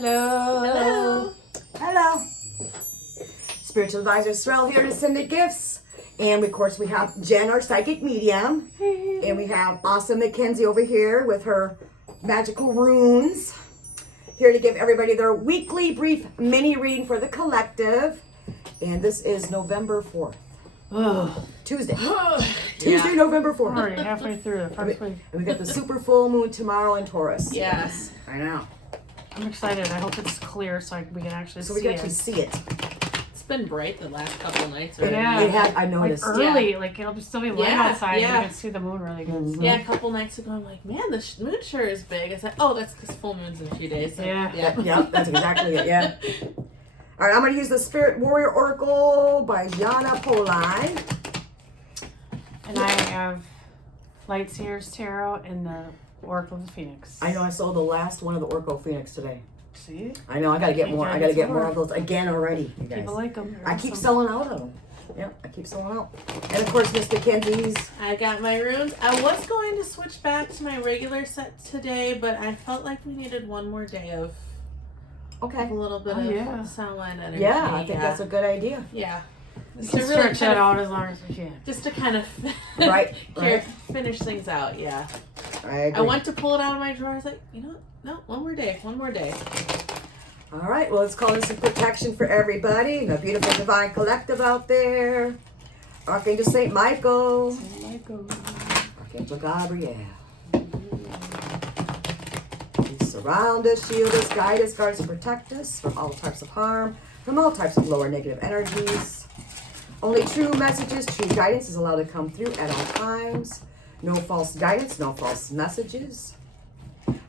Hello. Hello. Hello. Spiritual advisor Sorrel here to send the gifts. And of course we have Jen, our psychic medium. And we have Awesome Mackenzie over here with her magical runes. Here to give everybody their weekly brief mini reading for the collective. And this is November 4th. Tuesday. Tuesday, November 4th. Already halfway through the first week. And we got the super full moon tomorrow in Taurus. Yes. I know. I'm excited. I hope it's clear so we can actually So see we can it. actually see it. It's been bright the last couple of nights already. Yeah. It had, I Like noticed. early, like it'll still be light Yeah, outside and yeah. you can see the moon really good. Mhm. Yeah, a couple nights ago, I'm like, man, the moon sure is big. I said, oh, that's because full moon's in a few days. So, Yeah. Yep, that's exactly it, yeah. All right, I'm going to use the Spirit Warrior Oracle by Jana Polai. And I have Light Seers Tarot and the Oracle of the Phoenix. I know I sold the last one of the Oracle Phoenix today. See? I know, I got to get You more. gotta I got to get get more more. of those again already, you guys. People like them. I keep selling out of them. Yep, I keep selling out. And of course, Miss Mackenzie's. I got my runes. I was going to switch back to my regular set today, but I felt like we needed one more day of Okay. a little bit Oh, of yeah. sunlight energy. Yeah, I think that's a good idea. Yeah. You Just can to really stretch kind that of, out as long as we can. just to kind of Right, right. finish things out, yeah. I agree. I went to pull it out of my drawer. I was like, you know what? No, one more day. All right, well, let's call in some protection for everybody. And a beautiful divine collective out there. Archangel St. Michael. Archangel Gabriel. Please surround us, shield us, guide us, guard us, and protect us from all types of harm, from all types of lower negative energies. Only true messages, true guidance is allowed to come through at all times. No false guidance, no false messages.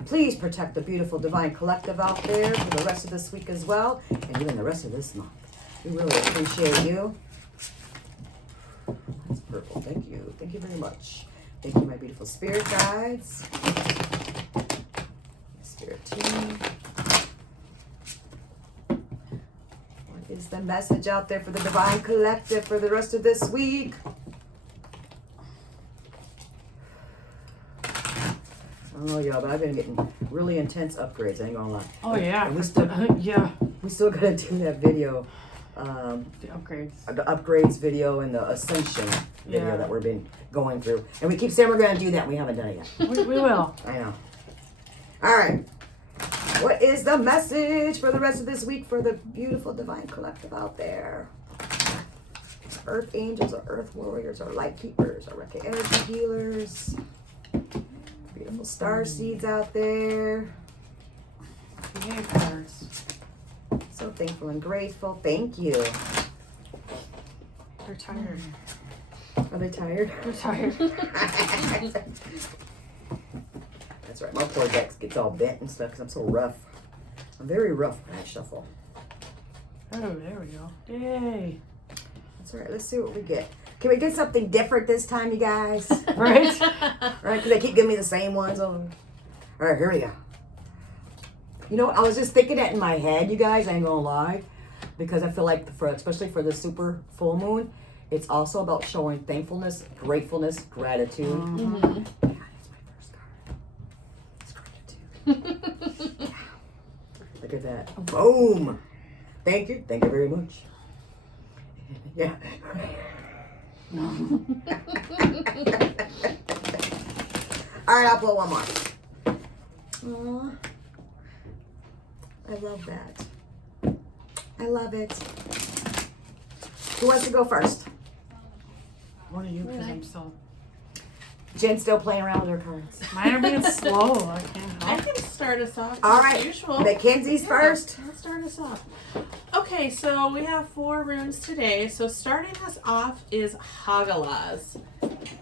Please protect the beautiful divine collective out there for the rest of this week as well, and even the rest of this month. We really appreciate you. That's purple. Thank you. Thank you very much. Thank you, my beautiful spirit guides. Spirit team. What is the message out there for the divine collective for the rest of this week? Oh yeah, but I've been getting really intense upgrades. I ain't gonna lie. Oh, yeah. And we still Yeah. gotta do that video. The upgrades. The upgrades video and the ascension video Yeah. that we've been going through. And we keep saying we're going to do that. We haven't done it yet. We will. I know. All right. What is the message for the rest of this week for the beautiful divine collective out there? Earth angels or earth warriors or light keepers or Reiki energy healers. Beautiful star seeds out there. Yay, cards. So thankful and grateful. Thank you. They're tired. Are they tired? They're tired. That's right. My poor deck gets all bent and stuff because I'm so rough. I'm very rough when I shuffle. Oh, there we go. Yay. That's all right. Let's see what we get. Can we get something different this time, you guys? Right? All right, because they keep giving me the same ones. All right, here we go. You know, I was just thinking that in my head, you guys. I ain't gonna lie, because I feel like especially for the super full moon, it's also about showing thankfulness, gratefulness, gratitude. Mhm. God, that's my first card. It's gratitude. Yeah. Look at that. Boom. Thank you. Thank you very much. Yeah. All right, I'll pull one more. Aww. I love that. I love it. Who wants to go first? One of you, because I'm still. Jen's still playing around with her cards. Mine are being slow. I can't I help. can start us off All as right, usual. Mackenzie's first. Let's start us off. Okay, so we have 4 runes today. So starting us off is Hagalaz.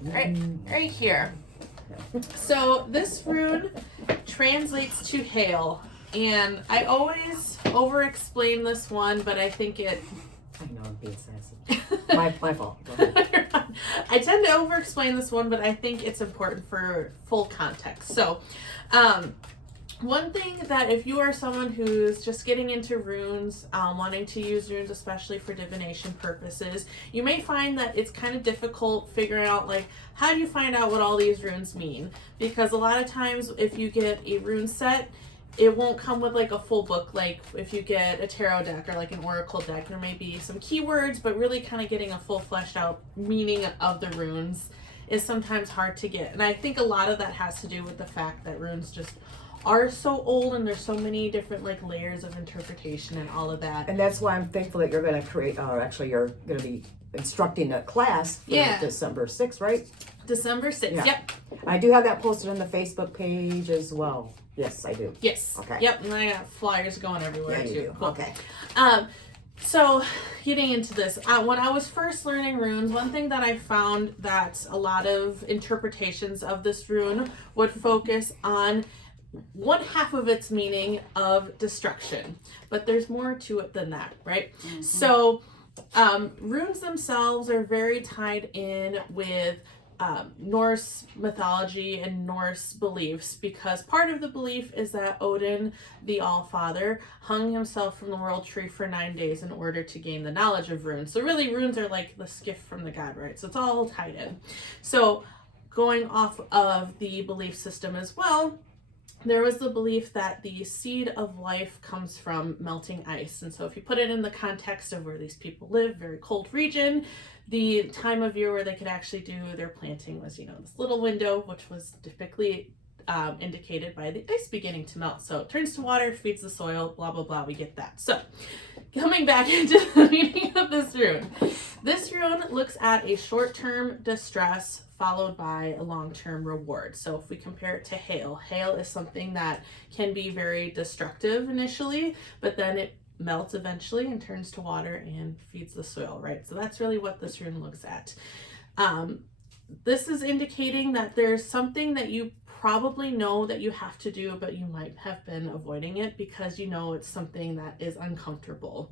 Right here. So this rune translates to hail. And I always over-explain this one, but I think it... I know I'm being sassy. My fault. Go ahead. I tend to over-explain this one, but I think it's important for full context. So, one thing that if you are someone who's just getting into runes, wanting to use runes especially for divination purposes, you may find that it's kind of difficult figuring out, like, how do you find out what all these runes mean? Because a lot of times if you get a rune set, it won't come with like a full book. Like if you get a tarot deck or like an oracle deck, there may be some keywords, but really kind of getting a full fleshed out meaning of the runes is sometimes hard to get. And I think a lot of that has to do with the fact that runes just are so old and there's so many different like layers of interpretation and all of that. And that's why I'm thankful that you're going to create, actually you're going to be instructing a class for December 6th, right? December 6th, Yeah. yep. I do have that posted on the Facebook page as well. Yes, I do. Yes. Okay. Yep, and I got flyers going everywhere Yeah, you too. do. Cool. Okay. So getting into this, when I was first learning runes, one thing that I found that a lot of interpretations of this rune would focus on one half of its meaning of destruction, but there's more to it than that, right? So runes themselves are very tied in with Norse mythology and Norse beliefs, because part of the belief is that Odin, the All-Father, hung himself from the world tree for 9 days in order to gain the knowledge of runes. So really runes are like the skiff from the god, right? So it's all tied in. So going off of the belief system as well, there was the belief that the seed of life comes from melting ice. And so if you put it in the context of where these people live, very cold region, the time of year where they could actually do their planting was, this little window, which was typically indicated by the ice beginning to melt. So it turns to water, feeds the soil, blah, blah, blah. We get that. So coming back into the meaning of this rune. This rune looks at a short-term distress followed by a long-term reward. So if we compare it to hail, hail is something that can be very destructive initially, but then it melts eventually and turns to water and feeds the soil, right? So that's really what this rune looks at. This is indicating that there's something that you probably know that you have to do, but you might have been avoiding it because it's something that is uncomfortable.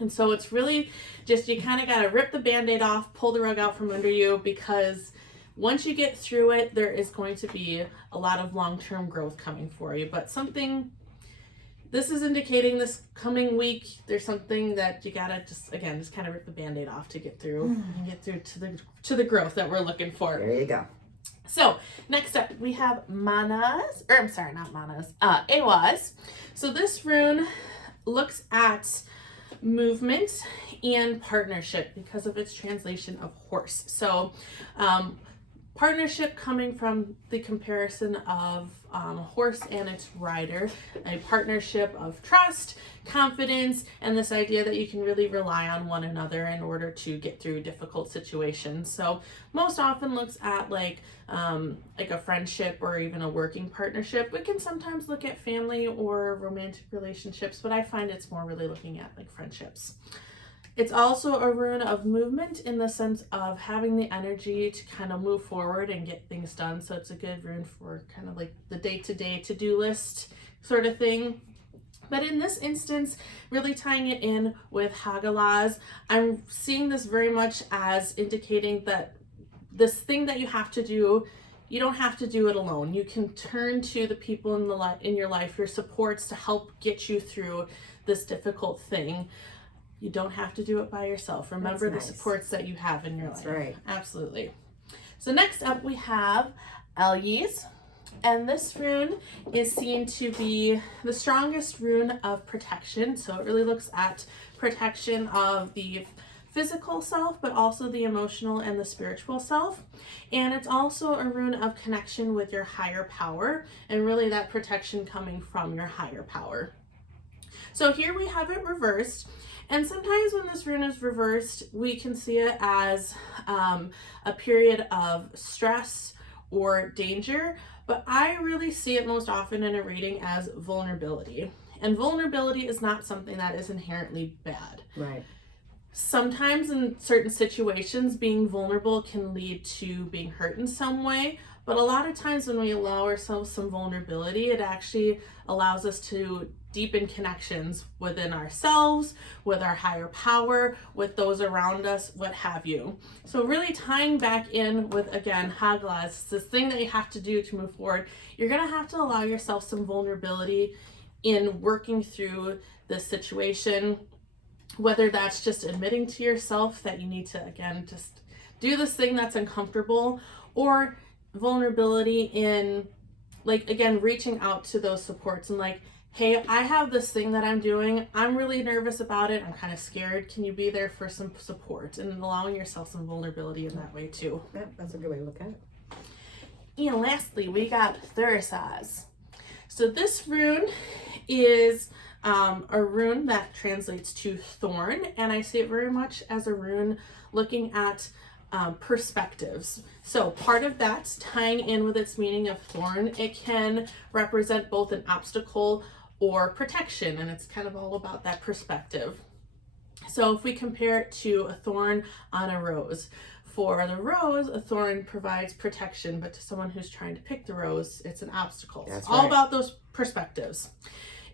And so it's really just, you kind of got to rip the Band-Aid off, pull the rug out from under you, because once you get through it, there is going to be a lot of long-term growth coming for you. But this is indicating this coming week, there's something that you gotta just kind of rip the Band-Aid off to get through and get through to the growth that we're looking for. There you go. So next up we have Ehwaz. So this rune looks at movement and partnership because of its translation of horse. So partnership coming from the comparison of a horse and its rider, a partnership of trust, confidence, and this idea that you can really rely on one another in order to get through difficult situations. So most often looks at like a friendship or even a working partnership. We can sometimes look at family or romantic relationships, but I find it's more really looking at like friendships. It's also a rune of movement in the sense of having the energy to kind of move forward and get things done. So it's a good rune for kind of like the day-to-day to-do list sort of thing. But in this instance, really tying it in with Hagalaz, I'm seeing this very much as indicating that this thing that you have to do, you don't have to do it alone. You can turn to the people in your life, your supports, to help get you through this difficult thing. You don't have to do it by yourself. Remember the supports that you have in your life. That's right. Absolutely. So next up we have Elyiz. And this rune is seen to be the strongest rune of protection. So it really looks at protection of the physical self, but also the emotional and the spiritual self. And it's also a rune of connection with your higher power, and really that protection coming from your higher power. So here we have it reversed. And sometimes when this rune is reversed, we can see it as a period of stress or danger, but I really see it most often in a reading as vulnerability. And vulnerability is not something that is inherently bad. Right. Sometimes in certain situations, being vulnerable can lead to being hurt in some way, but a lot of times when we allow ourselves some vulnerability, it actually allows us to deepen connections within ourselves, with our higher power, with those around us, what have you. So really tying back in with, again, Hagalaz, this thing that you have to do to move forward, you're going to have to allow yourself some vulnerability in working through this situation, whether that's just admitting to yourself that you need to, again, just do this thing that's uncomfortable, or vulnerability in like, again, reaching out to those supports and like, hey, I have this thing that I'm doing. I'm really nervous about it. I'm kind of scared. Can you be there for some support? And allowing yourself some vulnerability in that way too. Yeah, that's a good way to look at it. And lastly, we got Thurisaz. So this rune is a rune that translates to thorn, and I see it very much as a rune looking at perspectives. So part of that's tying in with its meaning of thorn. It can represent both an obstacle or protection, and it's kind of all about that perspective. So if we compare it to a thorn on a rose, for the rose, a thorn provides protection, but to someone who's trying to pick the rose, it's an obstacle. That's It's all right. about those perspectives.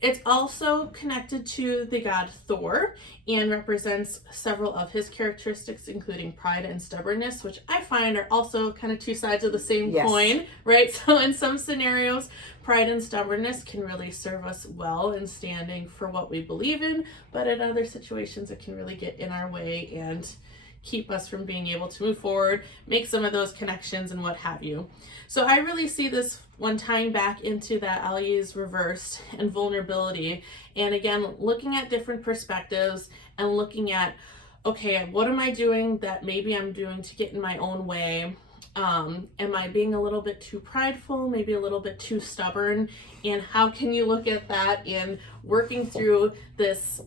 It's also connected to the god Thor and represents several of his characteristics, including pride and stubbornness, which I find are also kind of two sides of the same Yes. coin, right? So in some scenarios, pride and stubbornness can really serve us well in standing for what we believe in, but in other situations, it can really get in our way and keep us from being able to move forward, make some of those connections and what have you. So I really see this one tying back into that Ali's reversed and vulnerability. And again, looking at different perspectives and looking at, okay, what am I doing that maybe I'm doing to get in my own way? Am I being a little bit too prideful, maybe a little bit too stubborn? And how can you look at that in working through this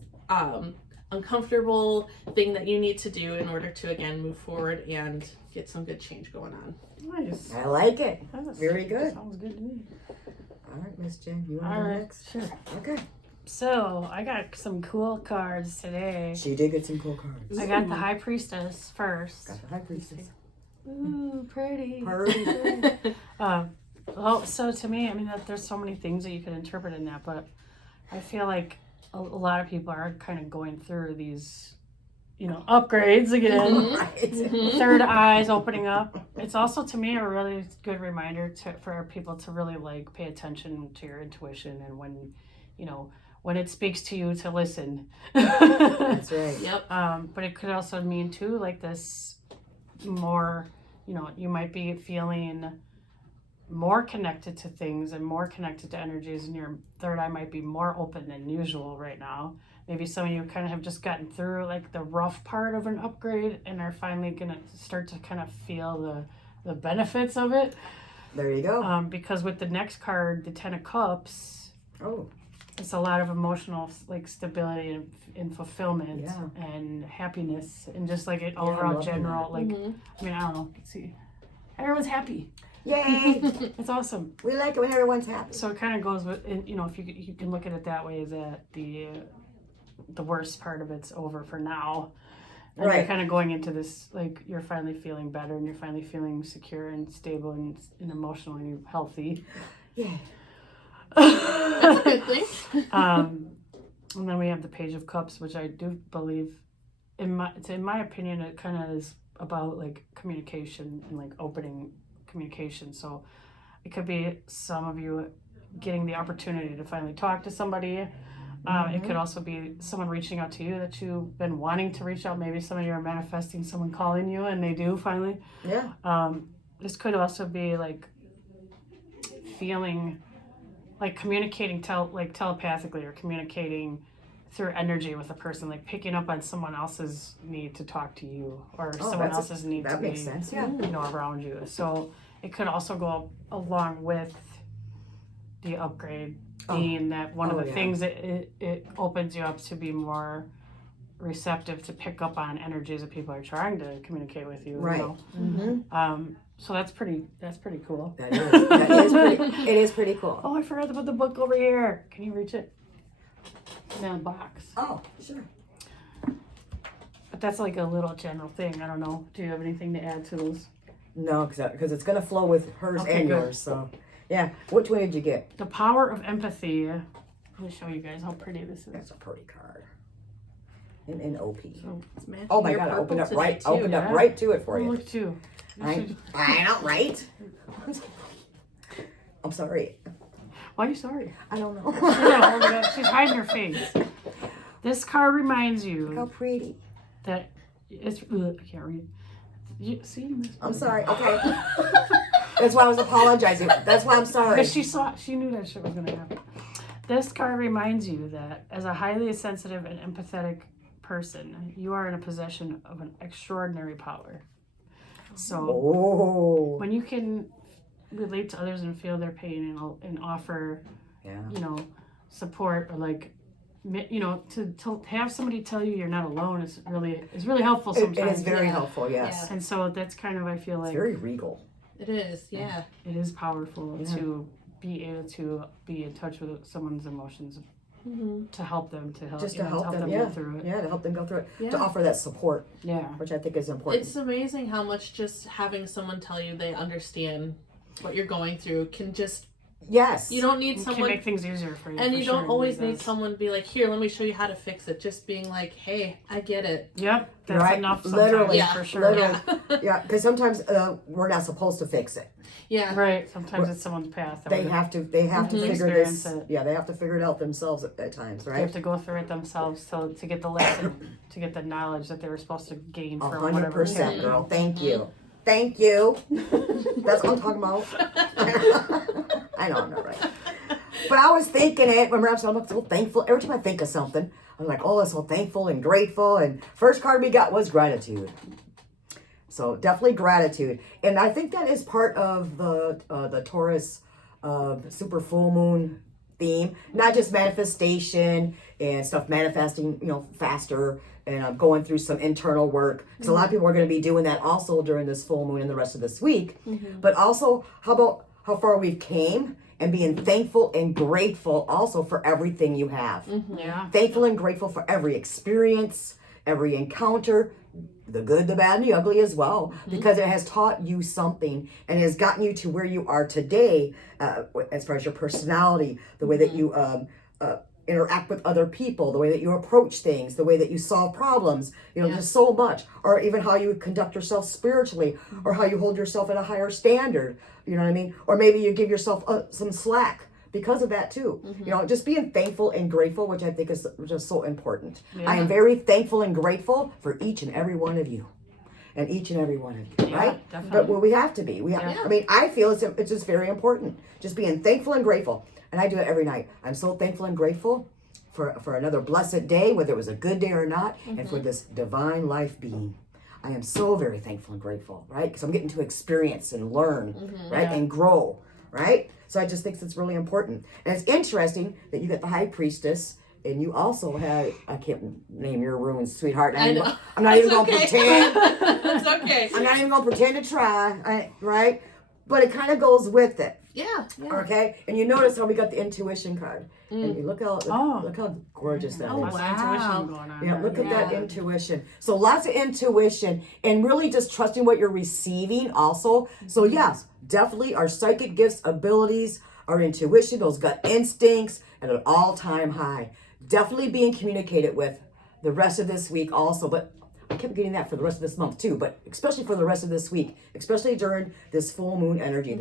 uncomfortable thing that you need to do in order to, again, move forward and get some good change going on? Nice. I like it. That's- Very good. Sounds good to me. All right, Miss Jen, you want All to go right, next? sure. Okay. So I got some cool cards today. She did get some cool cards. I got the High Priestess first. Got the High Priestess. Ooh, pretty. Pretty. Well, so to me, I mean, there's so many things that you could interpret in that, but I feel like a lot of people are kind of going through these, upgrades again. Mhm. Right. Mhm. Third eyes opening up. It's also to me a really good reminder for people to really like pay attention to your intuition and when it speaks to you to listen. That's right. Yep. But it could also mean too like this more, you might be feeling more connected to things and more connected to energies, and your third eye might be more open than usual right now. Maybe some of you kind of have just gotten through like the rough part of an upgrade and are finally gonna start to kind of feel the benefits of it. There you go. Because with the next card, the Ten of Cups, Oh, it's a lot of emotional like stability and fulfillment Yeah. and happiness and just like an I'm overall loving general like Mhm. I mean I don't know, let's see, everyone's happy. yay! It's awesome. We like it when everyone's happy. So it kind of goes with, and, if you can look at it that way, that the worst part of it's over for now. And you're Right. kind of going into this, like, you're finally feeling better and you're finally feeling secure and stable and emotionally healthy. Yeah. That's a good thing. And then we have the Page of Cups, which I do believe, in my opinion, it kind of is about, like, communication and, like, opening communication. So it could be some of you getting the opportunity to finally talk to somebody. It could also be someone reaching out to you that you've been wanting to reach out. Maybe some of you are manifesting someone calling you and they do finally. Yeah. This could also be like feeling like communicating telepathically or communicating through energy with a person, like picking up on someone else's need to talk to you or someone else's need to That makes be sense. Yeah. around you. So it could also go along with the upgrade, being that one of the things that it opens you up to be more receptive to pick up on energies that people are trying to communicate with you. Right. Mm-hmm. So that's pretty cool. That is pretty. It is pretty cool. Oh, I forgot to put the book over here. Can you reach it? In the box. Oh, sure. But that's like a little general thing. I don't know. Do you have anything to add to those? No, because it's gonna flow with hers Okay, and good. yours. So, yeah. Which one did you get? The Power of Empathy. Let me show you guys how pretty this is. That's a pretty card. In OP. So, It's matching Oh my your God! I purple opened up today, right. too. Opened up yeah. right to it for oh, you. look too. I know, right? I'm sorry. Why are you sorry? I don't know. She's not holding it up. She's hiding her face. This card reminds How you pretty. that it's. I can't read. You see? Miss I'm Betty? sorry. Okay. That's why I was apologizing. That's why I'm sorry. Because she knew that shit was gonna happen. This card reminds you that as a highly sensitive and empathetic person, you are in a possession of an extraordinary power. So Oh. when you can relate to others and feel their pain and offer, Yeah. support or like, to have somebody tell you you're not alone is really helpful sometimes. It is very Yeah. helpful, yes. Yeah. And so that's kind of, I feel It's like very regal. It is, yeah. it is powerful Yeah. to be able to be in touch with someone's emotions, Mm-hmm. to help them, to help, Just you to know, help them, get through it. Yeah, to help them go through it. Yeah. To offer that support, Yeah. which I think is important. It's amazing how much just having someone tell you they understand what you're going through can just, Yes. you don't need It can someone, make things easier for you. and for you sure, don't always it need does. someone to be like, here, let me show you how to fix it. Just being like, hey, I get it. Yep, that's Right, enough sometimes, literally, Yeah. for sure. literally. Yeah. Yeah, because sometimes we're not supposed to fix it. Yeah. Right, sometimes it's someone's path. They have to Mhm. figure this. Experience it. Yeah, they have to figure it out themselves at times, They right? have to go through it themselves to get the lesson, to get the knowledge that they were supposed to gain from whatever. 100%, happened. girl. Thank you. Thank you. That's what I'm talking about. I know I'm not right. But I was thinking it. Remember, I'm so thankful. Every time I think of something, I'm like, oh, I'm so thankful and grateful. And first card we got was gratitude. So definitely gratitude. And I think that is part of the Taurus super full moon theme. Not just manifestation and stuff manifesting, faster and going through some internal work. Because a lot of people are going to be doing that also during this full moon and the rest of this week. But also, how about how far we've came and being thankful and grateful also for everything you have. Yeah. Thankful and grateful for every experience, every encounter, the good, the bad, and the ugly as well, because it has taught you something and has gotten you to where you are today, as far as your personality, the way that you interact with other people, the way that you approach things, the way that you solve problems, just so much, or even how you conduct yourself spiritually, or how you hold yourself at a higher standard, you know what I mean? Or maybe you give yourself some slack because of that too. Just being thankful and grateful, which I think is just so important. I am very thankful and grateful for each and every one of you. And each and every one of you, Yeah, right? definitely. But we have to be. I mean, I feel it's just very important. Just being thankful and grateful. And I do it every night. I'm so thankful and grateful for another blessed day, whether it was a good day or not, and for this divine life being. I am so very thankful and grateful, right? Because I'm getting to experience and learn, right? Yeah. And grow, right? So I just think it's really important. And it's interesting that you got the High Priestess, and you also had, I can't name your runes, sweetheart. I know. I'm not even going to pretend. It's okay. I'm not even going to pretend to try, right? But it kind of goes with it. Yeah. Okay, and you notice how we got the intuition card, and you look how gorgeous that is. Oh, Lots of wow. intuition going on. Yeah, there. look at that Yeah. intuition. So lots of intuition, and really just trusting what you're receiving. Also, so yes, definitely our psychic gifts, abilities, our intuition, those gut instincts, at an all-time high. Definitely being communicated with the rest of this week also, but I kept getting that for the rest of this month too, but especially for the rest of this week, especially during this full moon energy.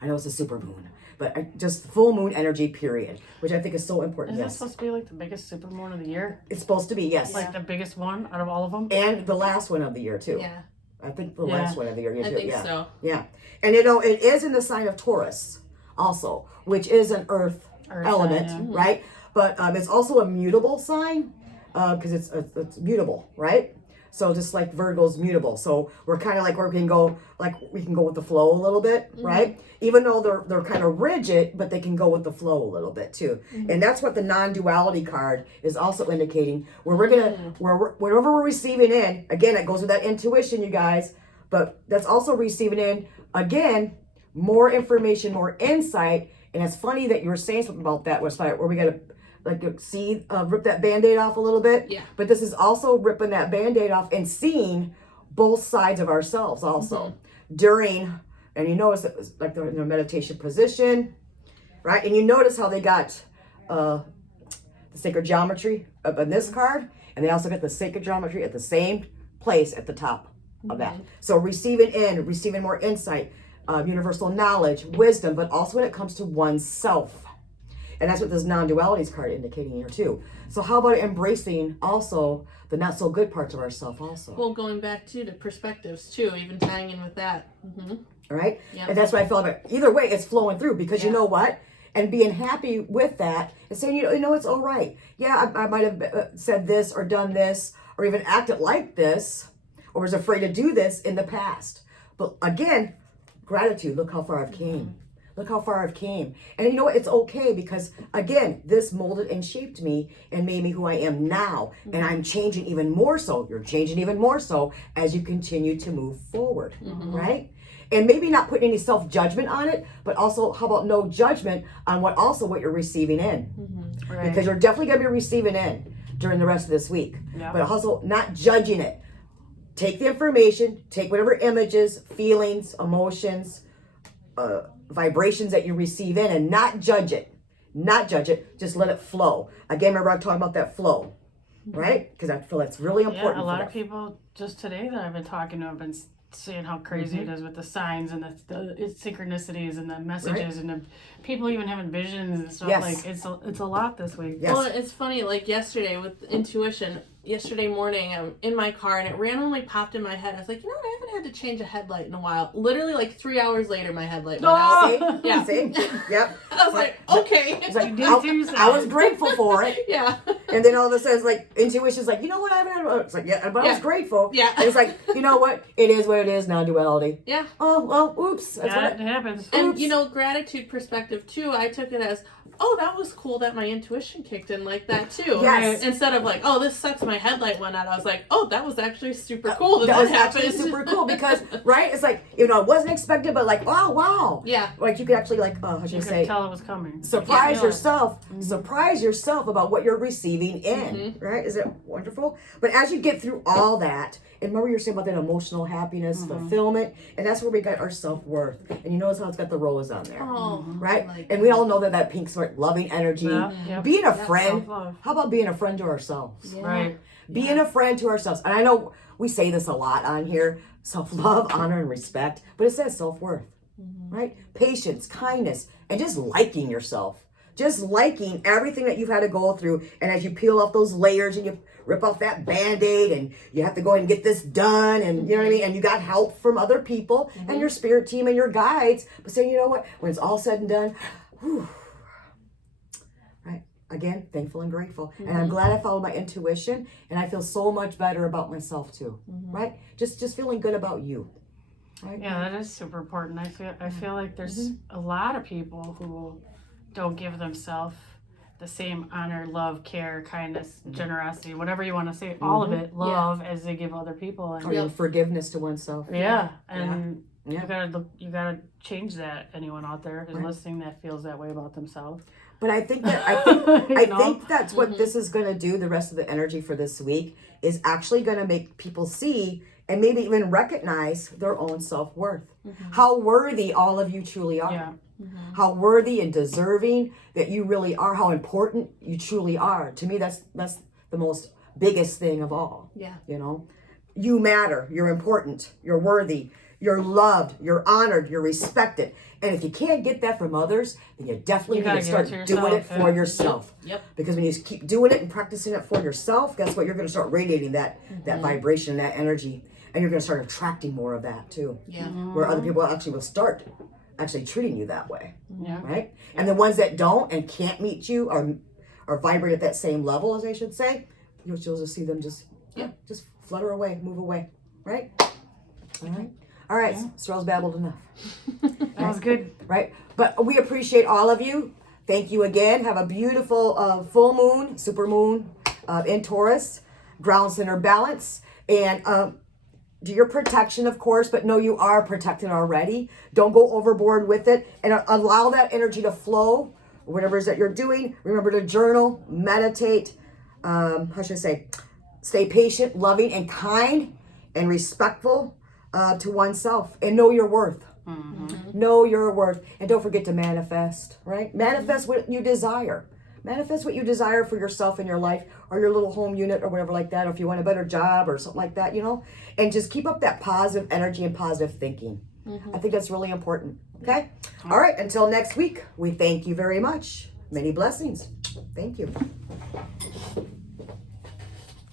I know it's a super moon, but just full moon energy period, which I think is so important. Is that Yes, supposed to be like the biggest supermoon of the year? it's supposed to be, yes. Like the biggest one out of all of them? And the last one of the year too. Yeah. I think the last one of the year. I think so. Yeah. And it is in the sign of Taurus also, which is an earth element, sign, right? But it's also a mutable sign because it's mutable, right? So just like Virgo's mutable. So we're kind of like we can go with the flow a little bit, right? Even though they're kind of rigid, but they can go with the flow a little bit too. And that's what the non-duality card is also indicating, where we're gonna whatever we're receiving in, again, it goes with that intuition, you guys, but that's also receiving in, again, more information, more insight. And it's funny that you were saying something about that where we gotta rip that Band-Aid off a little bit. Yeah. But this is also ripping that Band-Aid off and seeing both sides of ourselves also during, and you notice it was like they're in a meditation position, right? And you notice how they got the sacred geometry up in this card, and they also got the sacred geometry at the same place at the top of that. So receiving more insight, universal knowledge, wisdom, but also when it comes to oneself. And that's what this non-dualities card indicating here too. So how about embracing also the not so good parts of ourselves also? Well, going back to the perspectives too, even tying in with that. All right. Yep. And that's what I felt about. Either way, it's flowing through because you Yeah. know what? And being happy with that and saying, you know, it's all right. Yeah, I might have said this or done this or even acted like this or was afraid to do this in the past. But again, gratitude. Look how far I've came. Look how far I've came. And you know what? It's okay because, again, this molded and shaped me and made me who I am now. And I'm changing even more so. You're changing even more so as you continue to move forward, right? And maybe not putting any self-judgment on it, but also how about no judgment on what you're receiving in. Right. Because you're definitely going to be receiving in during the rest of this week. Yeah. But also not judging it. Take the information, take whatever images, feelings, emotions, vibrations that you receive in and not judge it. Not judge it, just let it flow. Again, remember I'm talking about that flow, right? Because I feel that's really important. Yeah, a lot for of that. people just today that I've been talking to have been saying how crazy it is with the signs and the synchronicities and the messages and the people even having visions and stuff. Yes. Like it's a lot this week. Yes. Well, it's funny, like yesterday with intuition, yesterday morning I'm in my car and it randomly popped in my head. I was like, you know what, I haven't had to change a headlight in a while. Literally like 3 hours later my headlight went out. See? Yeah. See? Yep. I was like, okay. It's like, You did it to yourself. I was grateful for it. Yeah. And then all of a sudden, it's like intuition's like, you know what? I haven't had. It's like, yeah, but I was Yeah. grateful. Yeah. And it's like, you know what? It is what it is. Non-duality. Yeah. Oh well, oops. That's Yeah, what. it happens. And Oops. you know, gratitude perspective too, I took it as, oh, that was cool that my intuition kicked in like that too. Yes. Instead of like, oh, this sucks, my headlight went out. I was like, oh, that was actually super cool that was happened. actually super cool because right, it's like you know, it wasn't expected, but like, oh wow. Yeah. Like you could actually like, how should You I could say? tell it was coming. Surprise Yeah. yourself. Surprise yourself about what you're receiving in. Right? Is it wonderful? But as you get through all that, and remember you're saying about that emotional happiness, fulfillment, and that's where we got our self-worth. And you notice how it's got the rose on there. Oh, Right? like And we all know that pink sort loving energy. Yeah, yep. Being a friend. Self-love. How about being a friend to ourselves? Yeah. Right. Being a friend to ourselves. And I know we say this a lot on here, self-love, honor, and respect, but it says self-worth. Right? Patience, kindness, and just liking yourself. Just liking everything that you've had to go through. And as you peel off those layers and you rip off that Band-Aid and you have to go ahead and get this done and you know what I mean? And you got help from other people and your spirit team and your guides. But saying, you know what? When it's all said and done, whew, right? Again, thankful and grateful. And I'm glad I followed my intuition and I feel so much better about myself too. Right? Just feeling good about you. Right? Yeah, that is super important. I feel like there's a lot of people who don't give themselves the same honor, love, care, kindness, generosity, whatever you want to say, all of it, love as they give other people. And Or even forgiveness to oneself. yeah, and Yeah. you gotta change that. Anyone out there is listening that feels that way about themselves. But I think that I You know? think that's what this is going to do. The rest of the energy for this week is actually going to make people see and maybe even recognize their own self-worth. How worthy all of you truly are. Yeah. How worthy and deserving that you really are. How important you truly are. To me, that's the most biggest thing of all. Yeah. You know, you matter. You're important. You're worthy. You're loved. You're honored. You're respected. And if you can't get that from others, then you definitely You need to gotta give it start to doing it yourself, for yeah. yourself. Yep. Because when you keep doing it and practicing it for yourself, guess what? You're going to start radiating that vibration, that energy, and you're going to start attracting more of that too. Yeah. Where other people actually will start actually treating you that way, Yeah. right? And the ones that don't and can't meet you or vibrate at that same level, as I should say, you'll just see them just flutter away, move away, right? All right. Sterl's babbled enough. That was good. Right? But we appreciate all of you. Thank you again. Have a beautiful full moon, super moon in Taurus, ground center balance. And do your protection, of course, but know you are protected already. Don't go overboard with it and allow that energy to flow. Whatever it is that you're doing, remember to journal, meditate, how should I say, stay patient, loving, and kind and respectful to oneself, and know your worth. Know your worth, and don't forget to manifest, right? Manifest what you desire. Manifest what you desire for yourself in your life, or your little home unit, or whatever like that, or if you want a better job or something like that, you know? And just keep up that positive energy and positive thinking. I think that's really important, okay? All right, until next week, we thank you very much. Many blessings. Thank you.